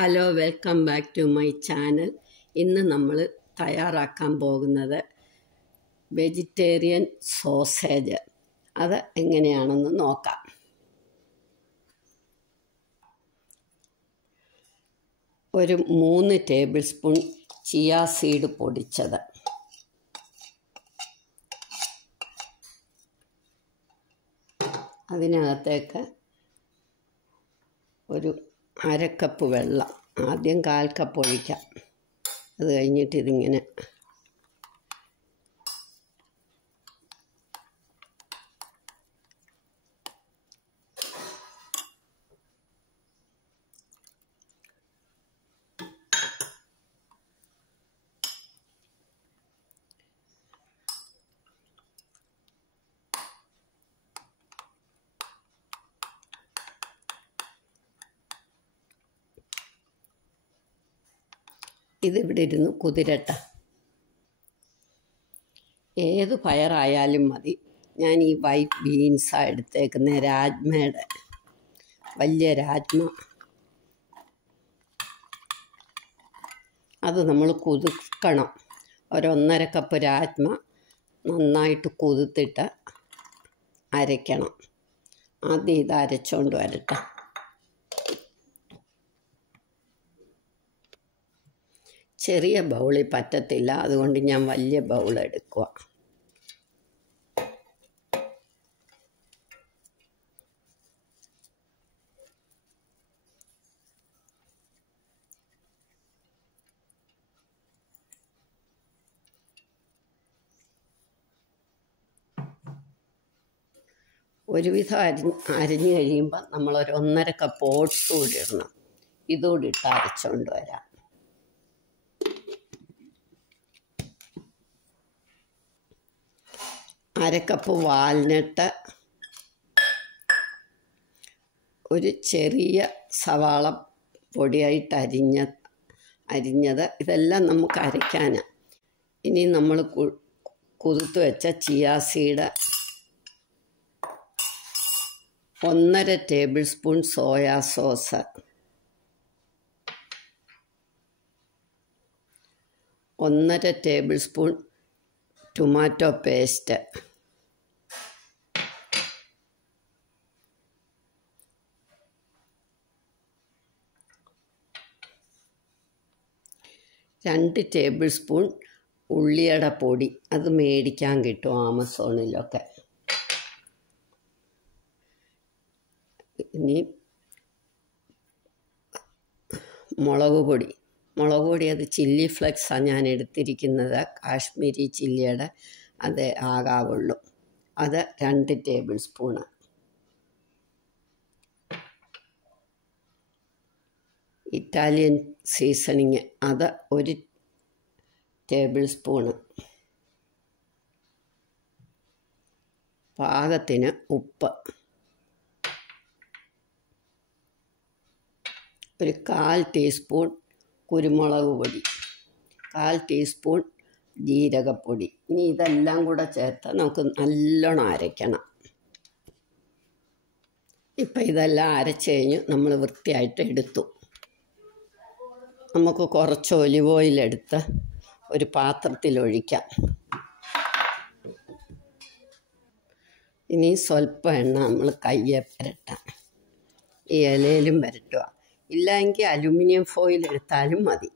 Hello, welcome back to my channel. ഇന്ന് നമ്മൾ തയ്യാറാക്കാൻ പോകുന്നത് വെജിറ്റേറിയൻ സോസേജ്. അത് എങ്ങനെയാണെന്ന് നോക്കാം. ഒരു 3 ടേബിൾ സ്പൂൺ ചിയാ സീഡ് പൊടിച്ചത്, അതിനകത്തേക്ക് ഒരു 1/2 കപ്പ് വെള്ളം, ആദ്യം 1/4 കപ്പ് ഒഴിക്കാം. അത് കഴിഞ്ഞിട്ട് ഇതിങ്ങനെ ഇതിവിടെ ഇരുന്ന് കുതിരട്ടെ. ഏത് പയറായാലും മതി. ഞാൻ ഈ വൈറ്റ് ബീൻസാണ് എടുത്തേക്കുന്നത്, രാജ്മയുടെ വലിയ രാജ്മ. അത് നമ്മൾ കുതിർക്കണം. 1.5 കപ്പ് രാജ്മ നന്നായിട്ട് കുതിർത്തിട്ട് അരയ്ക്കണം. ആദ്യം ഇത് അരച്ചുകൊണ്ട് വരട്ടെ. ചെറിയ ബൗളിൽ പറ്റത്തില്ല, അതുകൊണ്ട് ഞാൻ വലിയ ബൗൾ എടുക്കുക. ഒരുവിധം അരിഞ്ഞ് കഴിയുമ്പോൾ നമ്മളൊരു 1.5 കപ്പ് ഓട്സ് കൂടി ഇടണം. ഇതുകൂടി ഇട്ട് അരച്ചുകൊണ്ട് വരാം. അരക്കപ്പ് വാൽനട്ട്, ഒരു ചെറിയ സവാള പൊടിയായിട്ട് അരിഞ്ഞത്, ഇതെല്ലാം നമുക്ക് അരയ്ക്കാനാണ്. ഇനി നമ്മൾ കുതിർത്ത് വെച്ച chia seed, 1.5 table spoon soya sauce, 1.5 table spoon tomato paste, 2 table spoon ഉള്ളിയുടെ പൊടി. അത് മേടിക്കാൻ കിട്ടും ആമസോണിലൊക്കെ. ഇനി മുളക് പൊടി അത് ചില്ലി ഫ്ലെക്സാണ് ഞാൻ എടുത്തിരിക്കുന്നത്. കാശ്മീരി ചില്ലിയുടെ അത് ആകാവുള്ളൂ. അത് 2 ടേബിൾ സ്പൂണ്. ഇറ്റാലിയൻ സീസണിങ് അത് 1 ടേബിൾ സ്പൂണ്. പാകത്തിന് ഉപ്പ്, ഒരു 1/4 ടീസ്പൂൺ കുരുമുളക് പൊടി, 1/4 ടീസ്പൂൺ ജീരകപ്പൊടി. ഇനി ഇതെല്ലാം കൂടെ ചേർത്ത് നമുക്ക് നല്ലോണം അരയ്ക്കണം. ഇപ്പം ഇതെല്ലാം അരച്ച് കഴിഞ്ഞ് നമ്മൾ വൃത്തിയായിട്ട് എടുത്തു. നമുക്ക് കുറച്ച് ഒലിവ് ഓയിൽ എടുത്ത് ഒരു പാത്രത്തിൽ ഒഴിക്കാം. ഇനി സ്വല്പം എണ്ണ നമ്മൾ കയ്യെ പുരട്ടാം. ഈ ഇലയിലും പുരട്ടുക, ഇല്ലെങ്കിൽ അലുമിനിയം ഫോയിൽ എടുത്താലും മതി.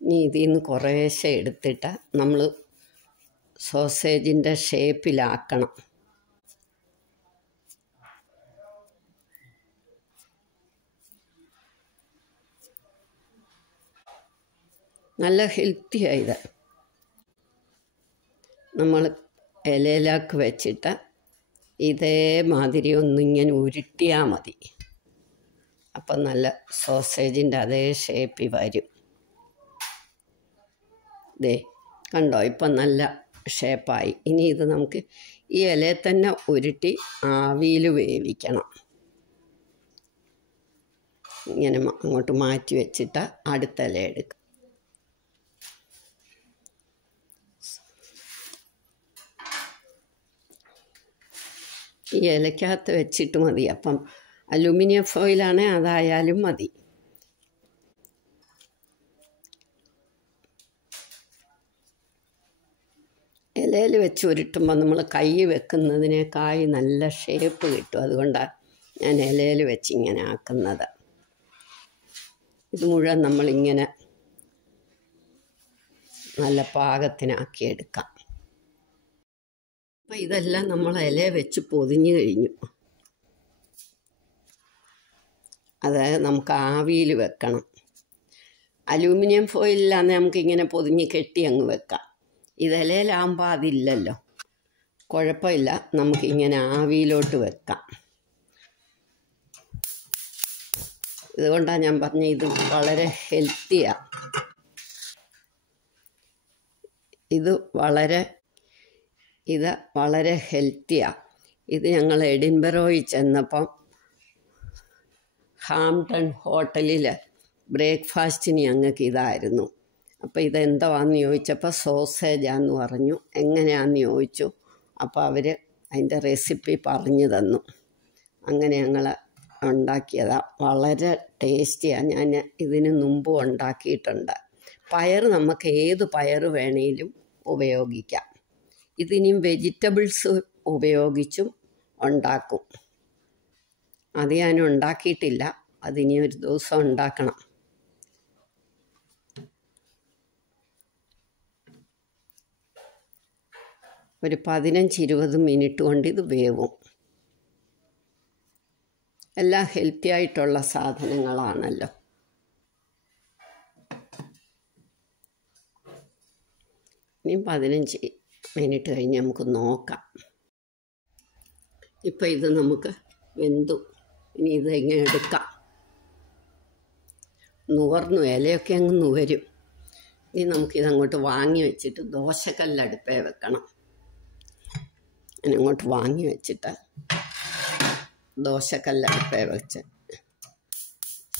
ഇനി ഇതിൽ നിന്ന് കുറേശ്ശെ എടുത്തിട്ട് നമ്മൾ സോസേജിൻ്റെ ഷേപ്പിലാക്കണം. നല്ല ഹെൽത്തിയായത്. നമ്മൾ ഇലയിലേക്ക് വെച്ചിട്ട് ഇതേമാതിരി ഒന്നിങ്ങനെ ഉരുട്ടിയാൽ മതി. അപ്പം നല്ല സോസേജിൻ്റെ അതേ ഷേപ്പിൽ വരും. ദേ കണ്ടോ, ഇപ്പം നല്ല ഷേപ്പായി. ഇനി ഇത് നമുക്ക് ഈ ഇലയിൽ തന്നെ ഉരുട്ടി ആവിയിൽ വേവിക്കണം. ഇങ്ങനെ അങ്ങോട്ട് മാറ്റി വെച്ചിട്ട് അടുത്ത ഇല എടുക്കുക. ഈ ഇലക്കകത്ത് വെച്ചിട്ട് മതി. അപ്പം അലുമിനിയം ഫോയിലാണെങ്കിൽ അതായാലും മതി. ഇലയിൽ വെച്ച് ഉരുട്ടുമ്പോൾ നമ്മൾ കൈ വെക്കുന്നതിനേക്കായി നല്ല ഷേപ്പ് കിട്ടും. അതുകൊണ്ടാണ് ഞാൻ ഇലയിൽ വെച്ച് ഇങ്ങനെ ആക്കുന്നത്. ഇത് മുഴുവൻ നമ്മളിങ്ങനെ നല്ല പാകത്തിനാക്കിയെടുക്കാം. അപ്പം ഇതെല്ലാം നമ്മൾ ഇലയിൽ വെച്ച് പൊതിഞ്ഞ് കഴിഞ്ഞു. അതായത് നമുക്ക് ആവിയിൽ വെക്കണം. അലൂമിനിയം ഫോയിലിലാണെങ്കിൽ നമുക്കിങ്ങനെ പൊതിഞ്ഞ് കെട്ടി അങ്ങ് വെക്കാം. ഇത് ഇലയിലാകുമ്പോൾ അതില്ലല്ലോ, കുഴപ്പമില്ല. നമുക്കിങ്ങനെ ആവിയിലോട്ട് വെക്കാം. ഇതുകൊണ്ടാണ് ഞാൻ പറഞ്ഞത് ഇത് വളരെ ഹെൽത്തിയാണ്. ഇത് വളരെ ഹെൽത്തിയാണ്. ഇത് ഞങ്ങൾ എഡിൻബറോയിൽ ചെന്നപ്പം ഹാംപ്ടൺ ഹോട്ടലിൽ ബ്രേക്ക്ഫാസ്റ്റിന് ഞങ്ങൾക്ക് ഇതായിരുന്നു. അപ്പോൾ ഇതെന്താണെന്ന് ചോദിച്ചപ്പോൾ സോസേജാന്ന് പറഞ്ഞു. എങ്ങനെയാണെന്ന് ചോദിച്ചു. അപ്പോൾ അവർ അതിൻ്റെ റെസിപ്പി പറഞ്ഞു തന്നു. അങ്ങനെ ഞങ്ങൾ ഉണ്ടാക്കിയതാണ്. വളരെ ടേസ്റ്റിയാണ്. ഞാൻ ഇതിന് മുമ്പ് ഉണ്ടാക്കിയിട്ടുണ്ട്. പയർ നമുക്ക് ഏത് പയർ വേണേലും ഉപയോഗിക്കാം. ഇതിനും വെജിറ്റബിൾസ് ഉപയോഗിച്ചും ഉണ്ടാക്കും. അത് ഞാൻ ഉണ്ടാക്കിയിട്ടില്ല. അതിനി ഒരു ദിവസം ഉണ്ടാക്കണം. ഒരു 15-20 മിനിറ്റ് കൊണ്ട് ഇത് വേവും. എല്ലാം ഹെൽത്തി ആയിട്ടുള്ള സാധനങ്ങളാണല്ലോ. ഇനി 15 മിനിറ്റ് കഴിഞ്ഞ് നമുക്ക് നോക്കാം. ഇപ്പം ഇത് നമുക്ക് വെന്തു. ഇനി ഇത് ഇങ്ങനെ എടുക്കാം. നുകർന്നു, ഇലയൊക്കെ അങ്ങ് നുകരും. ഇനി നമുക്കിതങ്ങോട്ട് വാങ്ങി വെച്ചിട്ട് ദോശക്കല്ലടുപ്പേ വെക്കണം. അങ്ങോട്ട് വാങ്ങി വെച്ചിട്ട് ദോശക്കല്ലടുപ്പേ വെച്ച്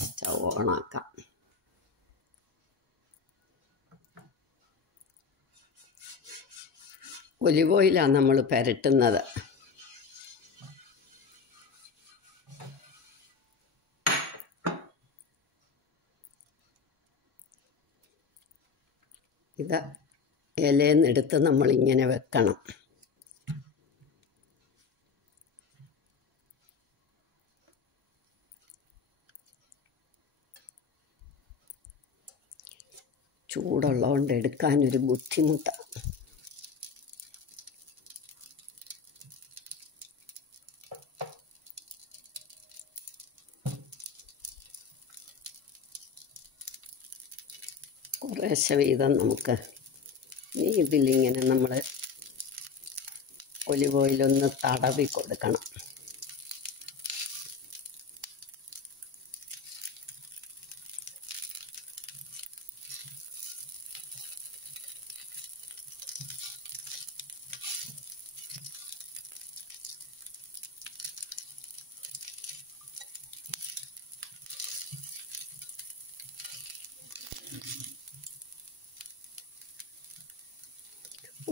സ്റ്റൗ ഓണാക്കാം. ഒലിവ് ഓയിലാണ് നമ്മൾ പുരട്ടുന്നത്. ഇത് ഇലയെന്നെടുത്ത് നമ്മളിങ്ങനെ വെക്കണം. ചൂടുള്ളതുകൊണ്ട് എടുക്കാനൊരു ബുദ്ധിമുട്ടാണ്. കുറേശ്ശെ വീതം നമുക്ക് ഇനി ഇതിലിങ്ങനെ നമ്മൾ ഒലിവ് ഓയിലൊന്ന് തടവി കൊടുക്കണം.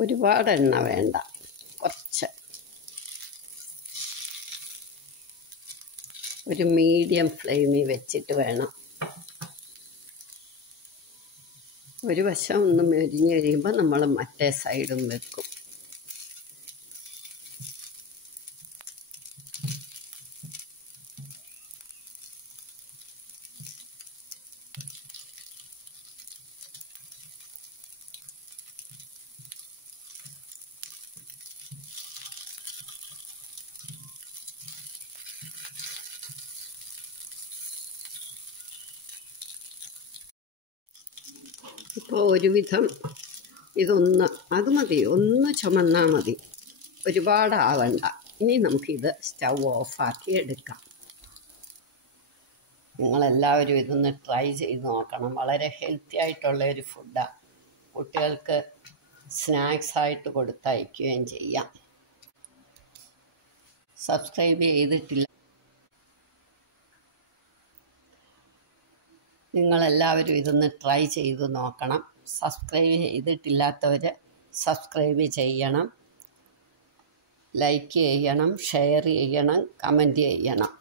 ഒരുപാട് എണ്ണ വേണ്ട, കുറച്ച്. ഒരു മീഡിയം ഫ്ലെയിമിൽ വെച്ചിട്ട് വേണം. ഒരു വശം ഒന്ന് മെരിഞ്ഞ് കഴിയുമ്പോൾ നമ്മൾ മറ്റേ സൈഡും വെക്കും. ഇപ്പോൾ ഒരുവിധം അത് മതി, ഒന്ന് ചുമന്നാൽ മതി, ഒരുപാടാവണ്ട. ഇനി നമുക്കിത് സ്റ്റൗ ഓഫാക്കി എടുക്കാം. നിങ്ങളെല്ലാവരും ഇതൊന്ന് ട്രൈ ചെയ്ത് നോക്കണം. വളരെ ഹെൽത്തി ആയിട്ടുള്ള ഒരു ഫുഡാണ്. കുട്ടികൾക്ക് സ്നാക്സായിട്ട് കൊടുത്തയക്കുകയും ചെയ്യാം. സബ്സ്ക്രൈബ് ചെയ്തിട്ടില്ല നിങ്ങളെല്ലാവരും ഇതൊന്ന് ട്രൈ ചെയ്ത് നോക്കണം. സബ്സ്ക്രൈബ് ചെയ്തിട്ടില്ലാത്തവർ സബ്സ്ക്രൈബ് ചെയ്യണം, ലൈക്ക് ചെയ്യണം, ഷെയർ ചെയ്യണം, കമൻറ്റ് ചെയ്യണം.